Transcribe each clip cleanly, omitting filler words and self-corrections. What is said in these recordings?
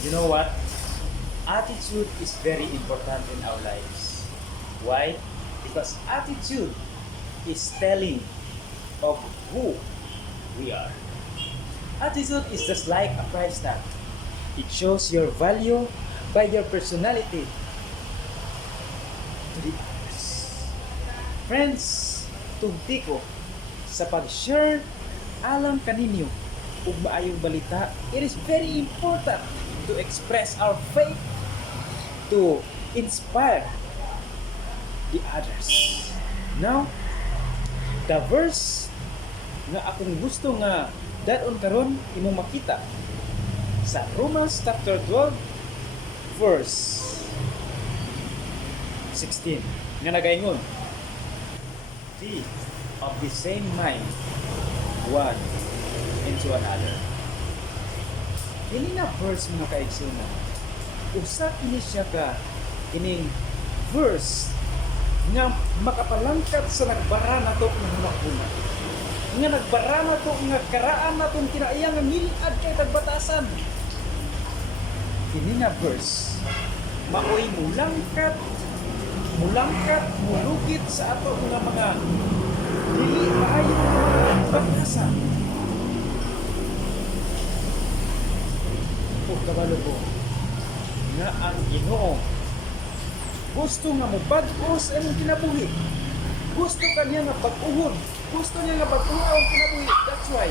You know what? Attitude is very important in our lives. Why? Because attitude is telling of who we are. Attitude is just like a price tag. It shows your value by your personality to the others. Friends, tugti ko sa pag-share alam kaninyo ug maayong balita, it is very important to express our faith, to inspire the others. Now, the verse nga akong gusto nga dayon karon imong makita sa Romans chapter 12 verse 16 nga nagaingon, be of the same mind one into another. Kini na verse mga kaigsunan, usa kini siya ka kining verse nga makapalangkat sa nagbara nato nga hunahuna, nga nagbara nato nga karaan natong kinaiyang nga milad kay tagbatasan. Kini na verse maoy mulangkat mulugit sa ato nga mga dili maayo nga batasan. O kabalo ko nga ang Ginoo gusto nga mobag-o sa imong kinabuhi. Gusto kaniya nga bag-uhon. Gusto niya nga bag-uhon ang kinabuhi. That's why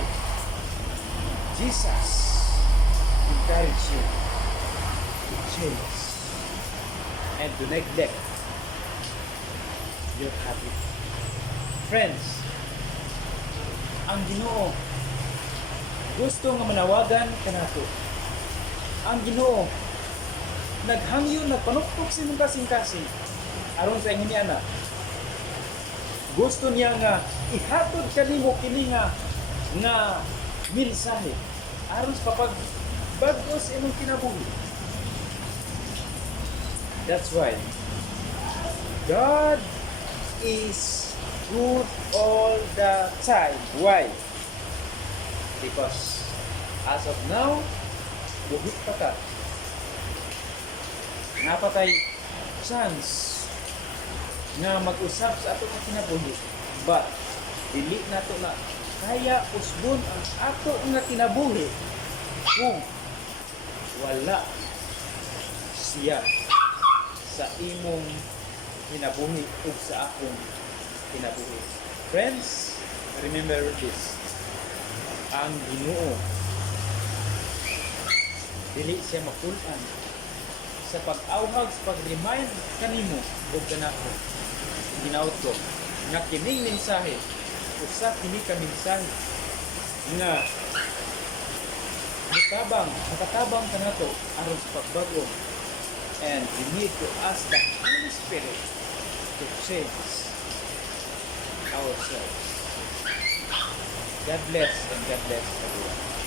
Jesus encourage you to change and to neglect your habit. Friends, ang Ginoo gusto nga manawagan kanato. Ang Ginoo naghangyo, nagpanukpok sa imong kasing-kasing aron sa ingon niya na gusto niya nga ihatod kanimo kini nga mensahe aron sa bag-o sa imong kinabuhi. That's why God is good all the time. Why? Because as of now, buhit pa ka. Napatay chance nga mag-usap sa ato nga kinabuhi. But dili nato na kaya usbon ang ato nga kinabuhi kung wala siya sa imong kinabuhi ug sa akong kinabuhi. Friends, remember this. Ang Ginoo dili siya mapulan sa pag-awhag, sa pag-remind kanimo o kanako. Ginaot ko nga kining mensahe, usa kini ka mensahe nga makatabang kanato aron sa pagbago. And we need to ask the Holy Spirit to change ourselves. God bless and God bless everyone.